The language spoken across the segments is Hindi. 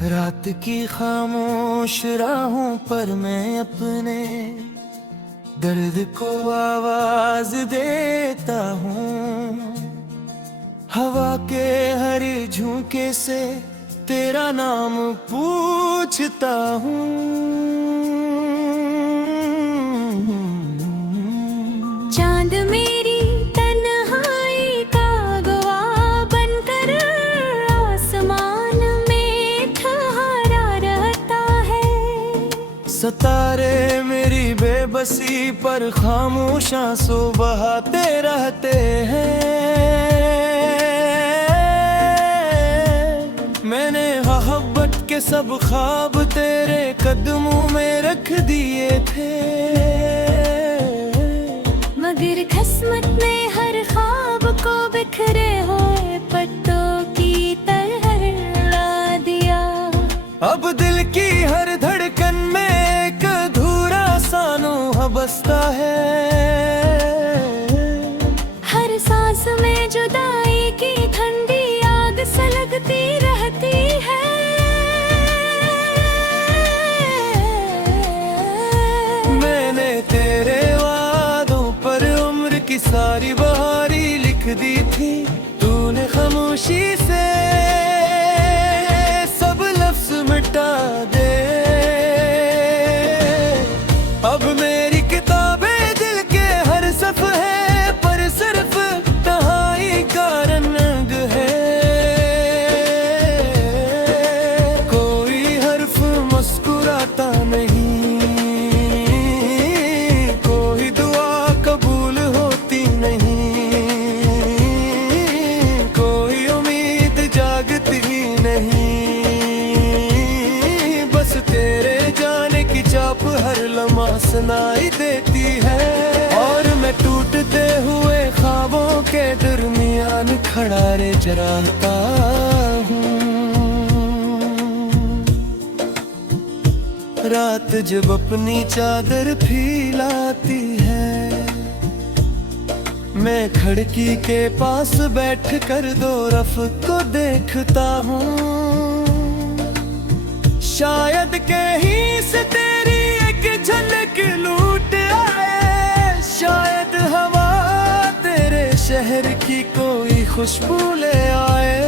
रात की खामोश राहों पर मैं अपने दर्द को आवाज देता हूँ। हवा के हर झोंके से तेरा नाम पूछता हूँ। चांद मेरी तन्हाई का गवाह बनकर आसमान में ठहरा रहता है। सितारे मेरी बेबसी पर खामोश आंसू बहाते रहते हैं। मैंने मोहब्बत के सब ख्वाब तेरे कदमों में रख दिए थे, मगर किस्मत ने हर ख्वाब को बिखरे हुए पत्तों की तरह उड़ा दिया। अब दिल की हर धड़कन में एक अधूरा सानू बसता है। हर सांस में जुदाई की ठंडी आग सलगती रहती है। मैंने तेरे वादों पर उम्र की सारी बहारी लिख दी थी। तूने खामोशी से सब लफ्ज मिटा दे। अब मेरी किताबें दिल के हर सफ़हे पर सिर्फ तन्हाई का रंग है। कोई हर्फ मुस्कुराता नहीं, कोई दुआ कबूल होती नहीं, कोई उम्मीद जागती नहीं। बस तेरे जाने की चाप हर लम्हा सुनाई देती है। और मैं टूटते हुए ख्वाबों के दरमियान खड़ा रे जराता हूँ। रात जब अपनी चादर फैलाती है, मैं खिड़की के पास बैठ कर दो रफ को देखता हूँ। शायद कहीं से तेरी एक झलक लूट आए, शायद हवा तेरे शहर की कोई खुशबू ले आए।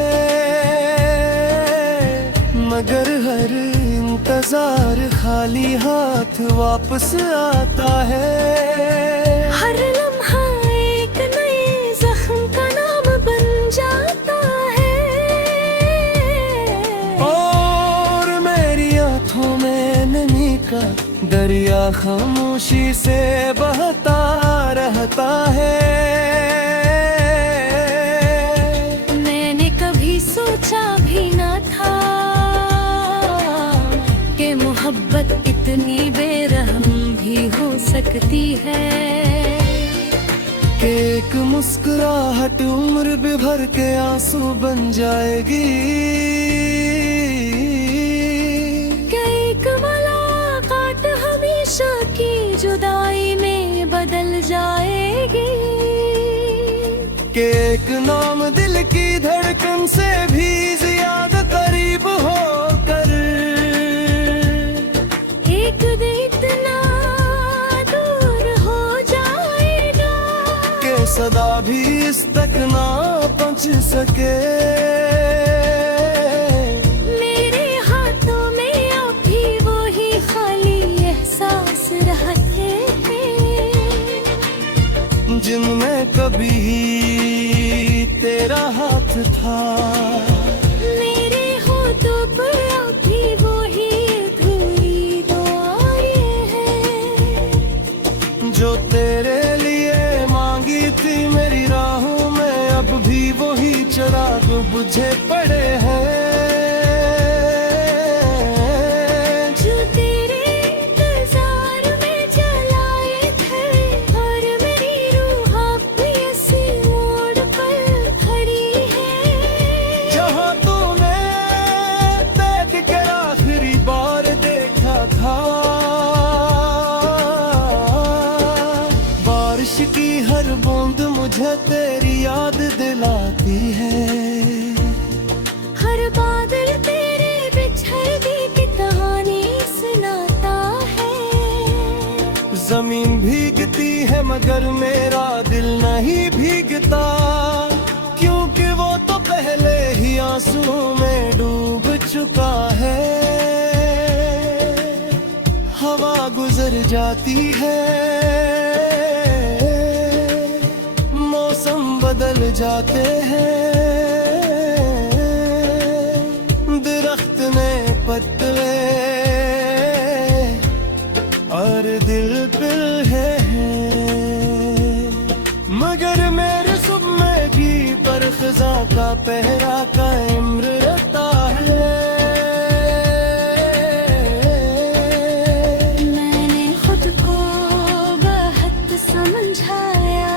मगर हर इंतजार खाली हाथ वापस आता है। हर लम्हा एक नए जख्म का नाम बन जाता है। और मेरी आंखों में नमी का दरिया खामोशी से बहता रहता है। मैंने कभी सोचा भी ना था कि मोहब्बत इतनी बेरहम भी हो सकती है। कि एक मुस्कुराहट उम्र भर के आंसू बन जाएगी। कि एक मुलाकात हमेशा की जुदाई में बदल जाएगी। कि एक नाम दिल की धड़कन से भी ज्यादा करीब होकर एक दिन इतना दूर हो जाएगा कि सदा भी इस तक ना पहुंच सके। मेरे हाथों में अब भी वही खाली एहसास रहते हैं, जिनमें कभी तेरा हाथ था। मेरे होठों पर अब भी वही अधूरी दुआएं हैं, जो तेरे लिए मांगी थी मेरी राहों में अब भी वही चिराग बुझे पड़े हैं। जो तेरे इंतजार में जलाए थे। और मेरी रूह अब भी इसी मोड़ पर खड़ी है, जहाँ तूने देख के आखिरी बार देखा था। बारिश की हर बूंद मुझे तेरी याद दिलाती है। हर बादल तेरे बिछड़े जमीन भीगती है मगर मेरा दिल नहीं भीगता, क्योंकि वो तो पहले ही आंसू में डूब चुका है। हवा गुजर जाती है, मौसम बदल जाते हैं, दरख्त में पत्ते और दिल पिल है, मगर मेरे सुबह में भी पर खजा का पहरा कायम रहता है। मैंने खुद को बहुत समझाया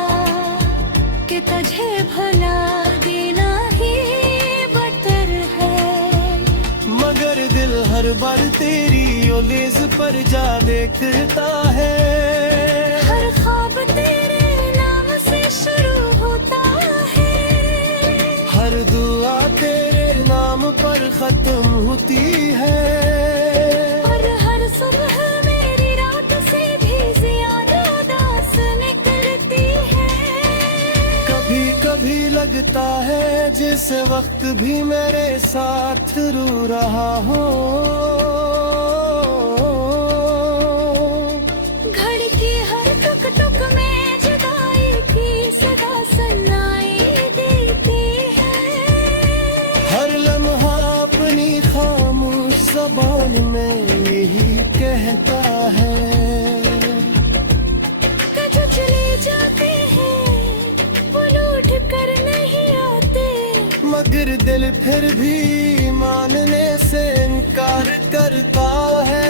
कि तुझे भुला देना ही बेहतर है, मगर दिल हर बार तेरी ओलेज पर जा देखता है। हर ख्वाब तेरे नाम से शुरू होता है, हर दुआ तेरे नाम पर खत्म होती है, और हर सुबह मेरी रात से भी ज्यादा उदास निकलती है। कभी कभी लगता है जिस वक्त भी मेरे साथ रो रहा हो, घड़ी की हर टुक टुक में जुदाई की सदा सुनाई देती है। हर लम्हा अपनी खामोश ज़बान में यही कहता है। कभी चले जाते हैं वो लौट कर नहीं आते, मगर दिल फिर भी मानने से इनकार करता है।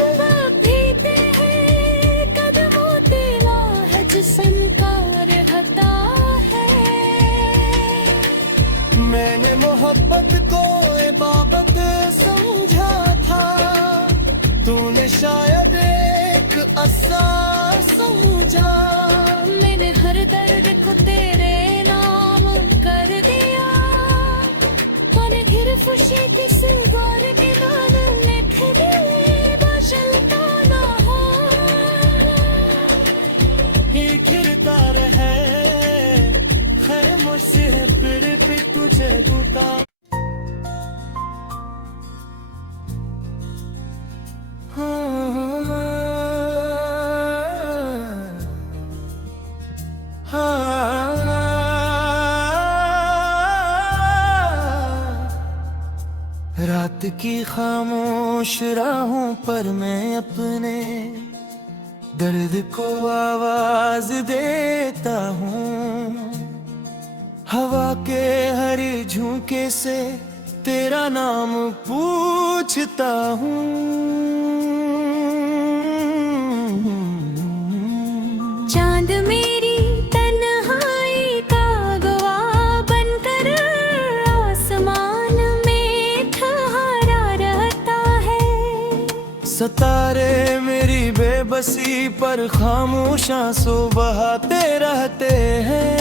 अब भीते हैं कदमों तेरा है जिसनकार रहता है। मैंने मोहब्बत को इबादत समझा था, तूने शायद एक असार समझा। मैंने हर दर्द को तेरे नाम कर दिया, मैंने फिर खुशी की सिंगार के गाल में फिर बचलता ना हो। ये किरदार है खामोश है फिर भी तुझे दूता। रात की खामोश राहों पर मैं अपने दर्द को आवाज देता हूँ। हवा के हर झोंके से तेरा नाम पूछता हूँ। चांद मेरी तन्हाई का गवाह बनकर आसमान में ठहरा रहता है। सितारे मेरी बेबसी पर खामोश आंसू बहाते रहते हैं।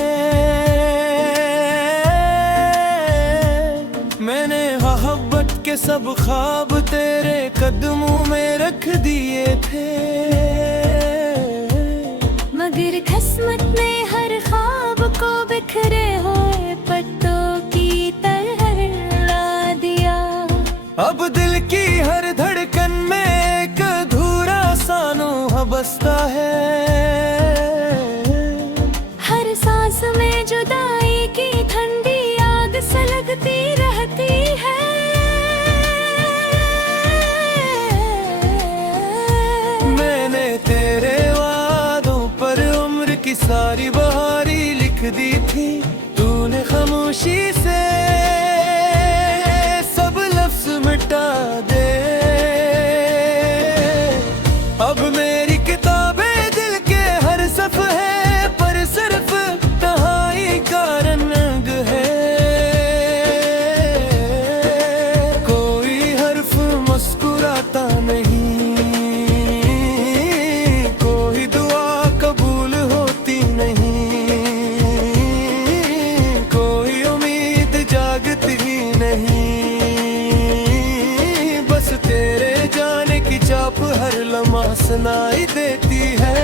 मैंने मोहब्बत के सब ख्वाब तेरे कदमों में रख दिए थे, मगर किस्मत ने हर ख्वाब को बिखरे हुए पत्तों की तरह उड़ा दिया। अब दिल की हर धड़कन में एक अधूरा सानू बसता है। हर सांस में जुदाई की ठंडी आग सलगती रहती है। मैंने तेरे वादों पर उम्र की सारी बहारी लिख दी थी, तूने खामोशी से सब लफ्ज मिटा दे। अब मेरी किताबें दिल के हर सफ़े पर सिर्फ तन्हाई का रंग है। कोई हर्फ मुस्कुराता नहीं, कोई दुआ कबूल होती नहीं। सुनाई देती है।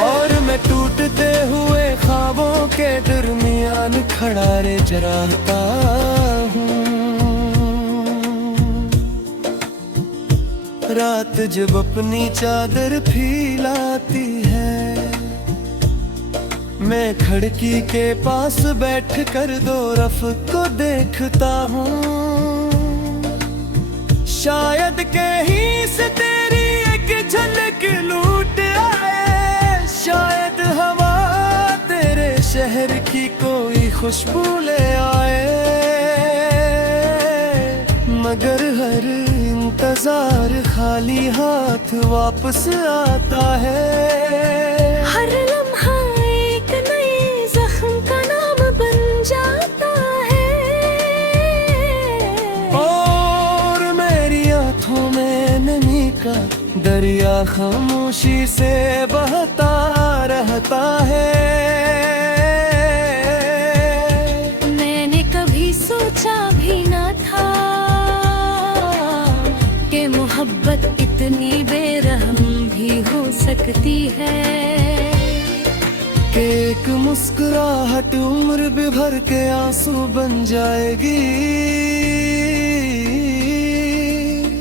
और मैं टूटते हुए ख्वाबों के दरमियान खड़ा रे जराता हूँ। रात जब अपनी चादर फैलाती है, मैं खिड़की के पास बैठ कर दो रफ को देखता हूँ। शायद कहीं से तेरी एक झलक लूट आए, शायद हवा तेरे शहर की कोई खुशबू ले आए। मगर हर इंतजार खाली हाथ वापस आता है। हर लम्हा एक नए जख्म का नाम बन जाता है। और मेरी आंखों में नमी का दरिया खामोशी से बहता रहता है। मैंने कभी सोचा भी ना था कि मोहब्बत इतनी बेरहम भी हो सकती है। कि एक मुस्कुराहट उम्र भी भर के आंसू बन जाएगी।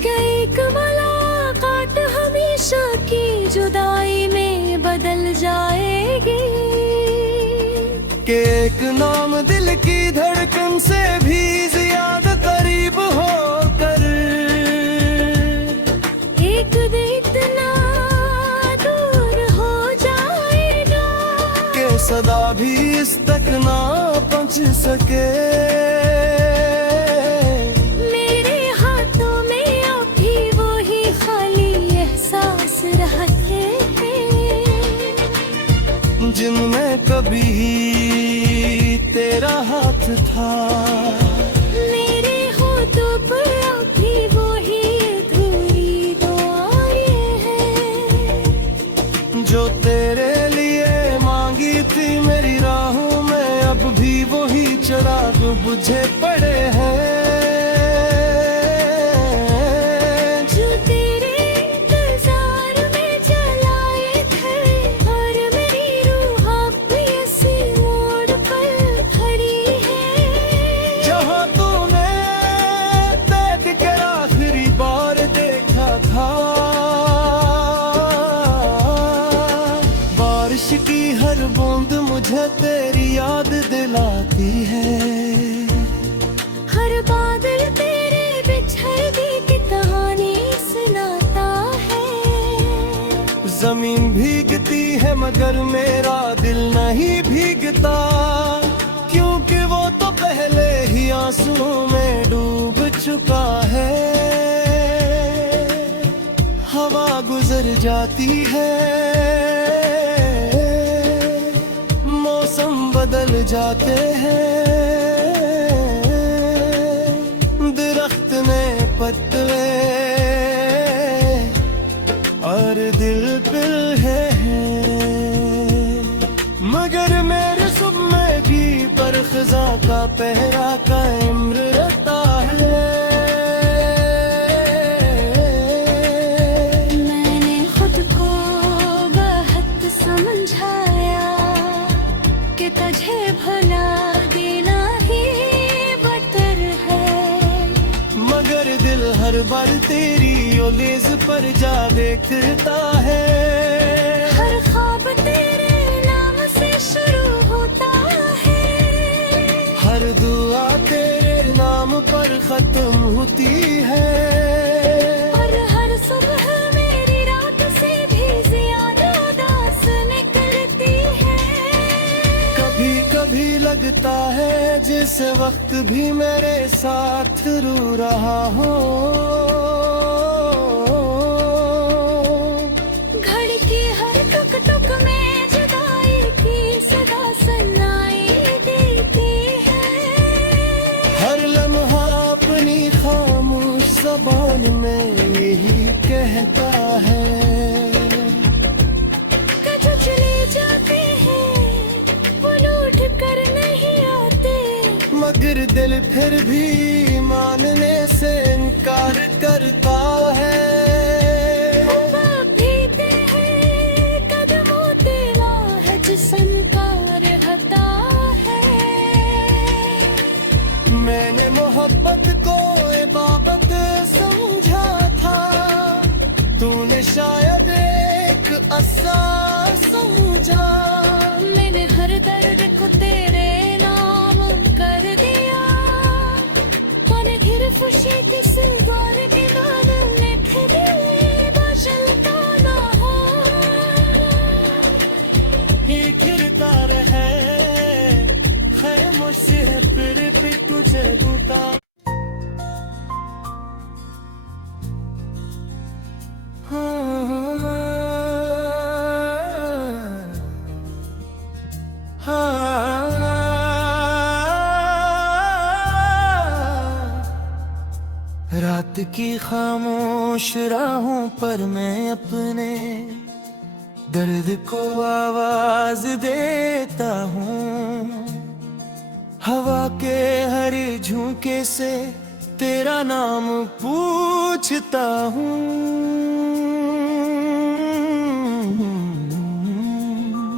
कि एक मुलाकात हमेशा की जुदाई में बदल जाएगी। कि एक नाम दिल की धड़कन से भी ज्यादा करीब होकर एक दिन इतना दूर हो जाएगा कि सदा भी इस तक ना पहुंच सके। मेरे हाथों में अभी वही खाली एहसास रहते हैं जिनमें कभी तेरा हाथ था। मेरे होठों पर अभी वही अधूरी दुआएं हैं जो तेरे लिए मांगी थी मेरी राहों में, अब भी वही चिराग बुझे पड़े हैं। जो तेरे इंतजार में जलाए थे। और मेरी रूह अब इसी मोड़ पर खड़ी है। जहाँ तूने देख कर आखिरी बार देखा था, बारिश की हर बूंद मुझे तेरी याद दिलाती है। हर बादल तेरे बिछड़ दी की कहानी सुनाता है। जमीन भीगती है मगर मेरा दिल नहीं भीगता, क्योंकि वो तो पहले ही आंसुओं में डूब चुका है। हवा गुजर जाती है, मौसम बदल जाते हैं। दरख्त ने पत्ते और दिल पिल है। मगर मेरे सुबह भी पर खजा का पहरा कायम रहता है। मैंने खुद को बहुत समझाया कि तुझे भुला देना ही बदतर है। मगर दिल हर बार तेरी ओलेज पर जा देखता है। हर ख्वाब तेरे नाम से शुरू होता है। हर दुआ तेरे नाम पर खत्म होती है। और हर सुबह मेरी रात से भी ज्यादा उदास निकलती है। कभी कभी लगता है जिस वक्त भी मेरे साथ रो रहा हो। घड़ी की हर टुक टुक में जुदाई की सदा सुनाई देती है। हर लम्हा अपनी खामोश ज़बान में यही कहता है। जो चले जाते हैं वो लौट कर नहीं आते। मगर दिल फिर भी मानने से इनकार करता है। अब भी तेरे रात की खामोश राहों पर मैं अपने दर्द को आवाज देता हूँ। हवा के हर झोंके से तेरा नाम पूछता हूँ।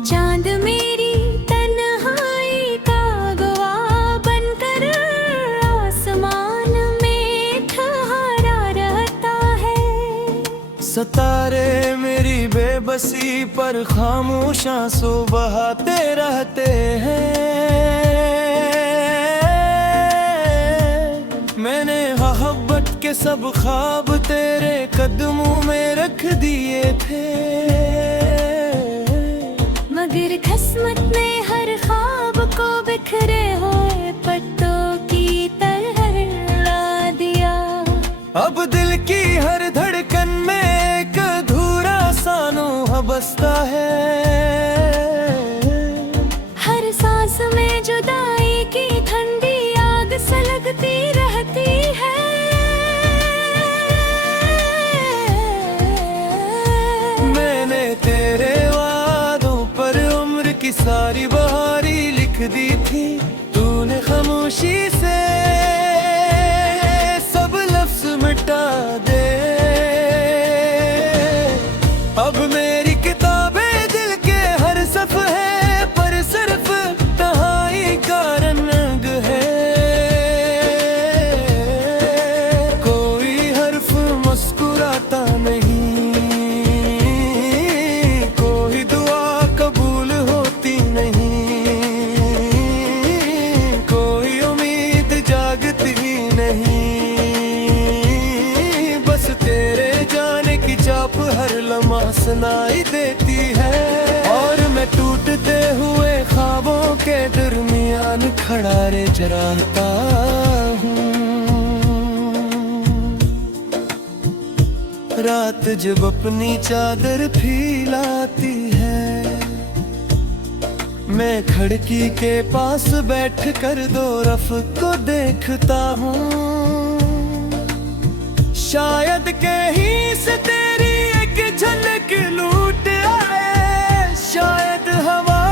चांद मेरी तन्हाई का गवाह बनकर आसमान में ठहरा रहता है। सितारे मेरी बेबसी पर खामोश आंसू बहाते रहते हैं। मैंने मोहब्बत के सब ख्वाब तेरे कदमों में रख दिए थे, मगर किस्मत ने हर ख्वाब को बिखरे हुए पत्तों की तरह उड़ा दिया। अब दिल की हर धड़कन में एक अधूरा सानू बसता है। हर सांस में जुदाई की ठंडी आग सलगती रहती है। मैंने तेरे वादों पर उम्र की सारी बहारी लिख दी थी। तूने खामोशी से सब लफ्ज मिटा दे। अब मेरी किताबें दिल के हर सफ़े पर सिर्फ तन्हाई का रंग है। कोई हर्फ मुस्कुराता नहीं, कोई दुआ कबूल होती नहीं, कोई उम्मीद जागती नहीं। बस तेरे जाने की चाप हर लम्हा सुनाई देती है। और मैं टूटते हुए ख्वाबों के दरमियान खड़ा रे जराता हूँ। रात जब अपनी चादर फैलाती है, मैं खिड़की के पास बैठ कर दो रफ को देखता हूँ। शायद कहीं से तेरी एक झलक लूट आए, शायद हवा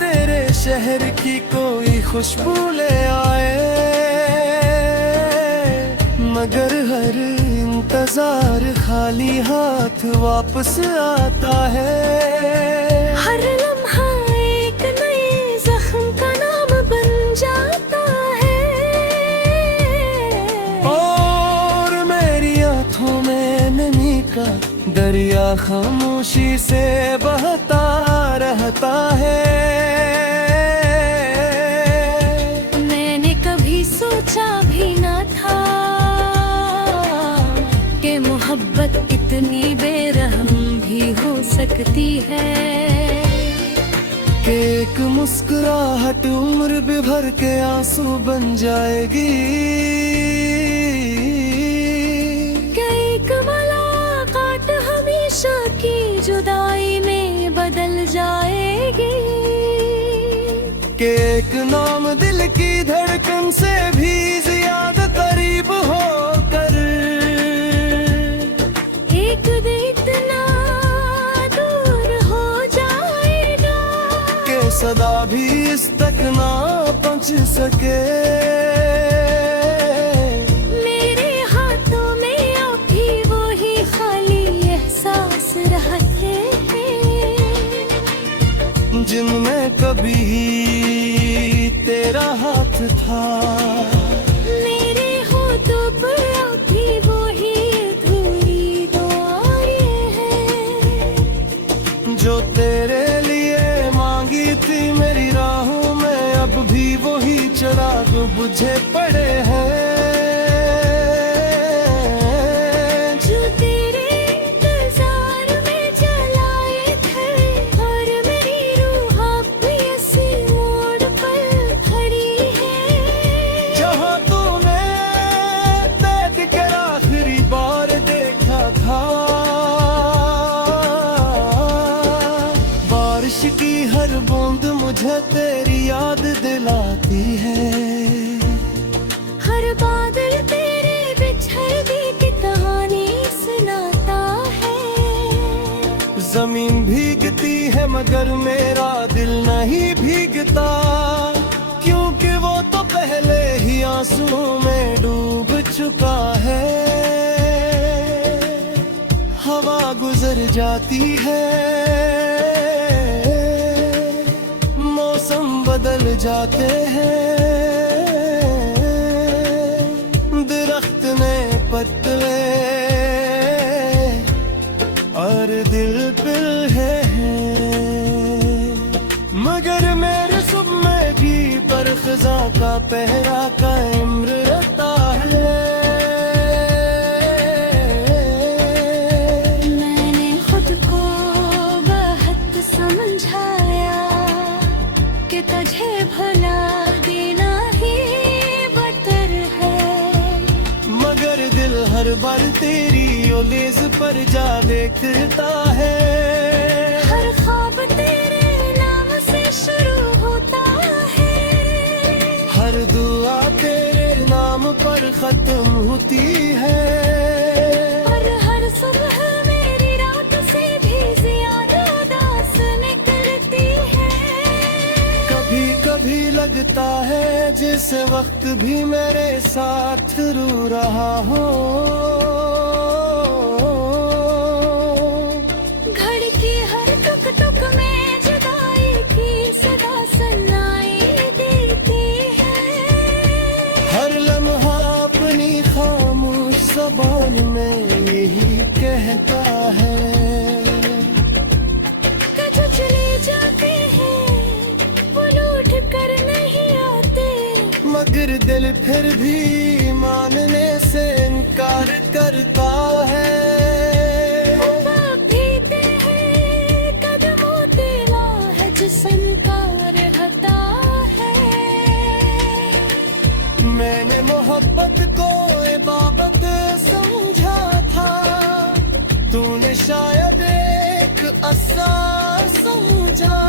तेरे शहर की कोई खुशबू ले आए। मगर हर इंतजार खाली हाथ वापस आता है। हर लम्हा एक नए जख्म का नाम बन जाता है। और मेरी आंखों में नमी का दरिया खामोशी से बहता रहता है। मैंने कभी सोचा भी न था कि मोहब्बत इतनी बेरहम भी हो सकती है। कि एक मुस्कुराहट उम्र भी भर के आंसू बन जाएगी। कि एक मुलाकात हमेशा की जुदाई में बदल जाएगी। कि एक नाम दिल की धड़कन से भी ज्यादा करीब होकर एक दिन इतना दूर हो जाएगा कि सदा भी इस तक ना पहुंच सके। मेरे हाथों में अभी वही खाली एहसास रहते हैं, जिनमें कभी तेरा हाथ था। मेरे होठों पर अभी वही अधूरी दुआएं हैं, जो तेरे लिए मांगी थी मेरी राहों में अब भी वही चिराग बुझे पड़े हैं। जो तेरे इंतजार में जलाए थे। और मेरी रूह अब इसी मोड़ पर खड़ी है। जहाँ तूने तैद कर आखिरी बार देखा था, बारिश की हर बूंद मुझे तेरी याद दिलाती है। हर बादल तेरे बिछड़े मगर मेरा दिल नहीं भीगता, क्योंकि वो तो पहले ही आंसुओं में डूब चुका है। हवा गुजर जाती है, मौसम बदल जाते हैं, दरख्त में पत्ते और दिल पिल है। मगर मेरे सुबह में भी पर खजा का पहरा कायम रहता है। मैंने खुद को बहुत समझाया कि तुझे भला देना ही बतर है, मगर दिल हर बार तेरी ओलेज पर जा देखता है। हर ख्वाब तेरे नाम से शुरू होता है, हर दुआ तेरे नाम पर खत्म होती है। और हर सुबह मेरी रात से भी ज्यादा दास निकलती है। कभी कभी लगता है जिस वक्त भी मेरे साथ रो रहा हो, घड़ी की हर टुक टुक में जुदाई की सदा सुनाई देती है। हर लम्हा अपनी खामोश ज़बान में यही कहता है। जो चले जाते हैं वो लौट कर नहीं आते, मगर दिल फिर भी मानने से इनकार करता है। बाप भीते हैं कदमों तेरा है जिस्म का रहता है। मैंने मोहब्बत को इबादत समझा था, तूने शायद एक असरार समझा।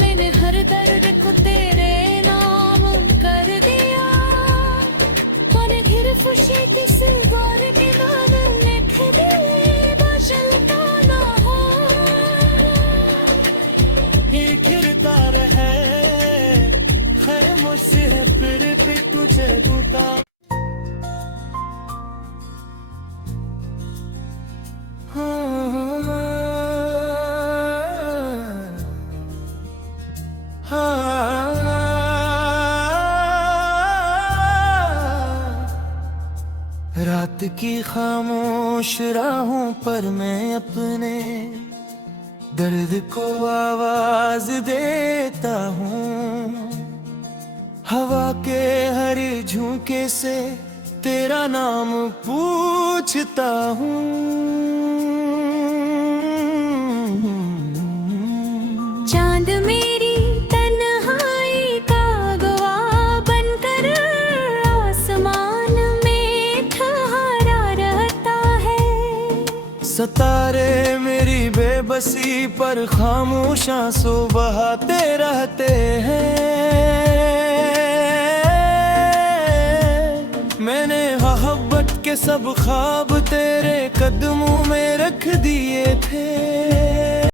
मैंने हर दर्द को तेरे नाम कर दिया, मैंने फिर खुशी की सिलवार के नाम लिख दिए, बचलता ना हो। ये किरदार है खामोश है फिर भी तुझे बुता। रात की खामोश राहों पर मैं अपने दर्द को आवाज देता हूँ। हवा के हर झोंके से तेरा नाम पूछता हूँ। चांद मेरी तन्हाई का गवाह बनकर आसमान में ठहरा रहता है। सतारे मेरी बेबसी पर खामोश आंसू बहाते रहते हैं। मैंने मोहब्बत के सब ख्वाब तेरे कदम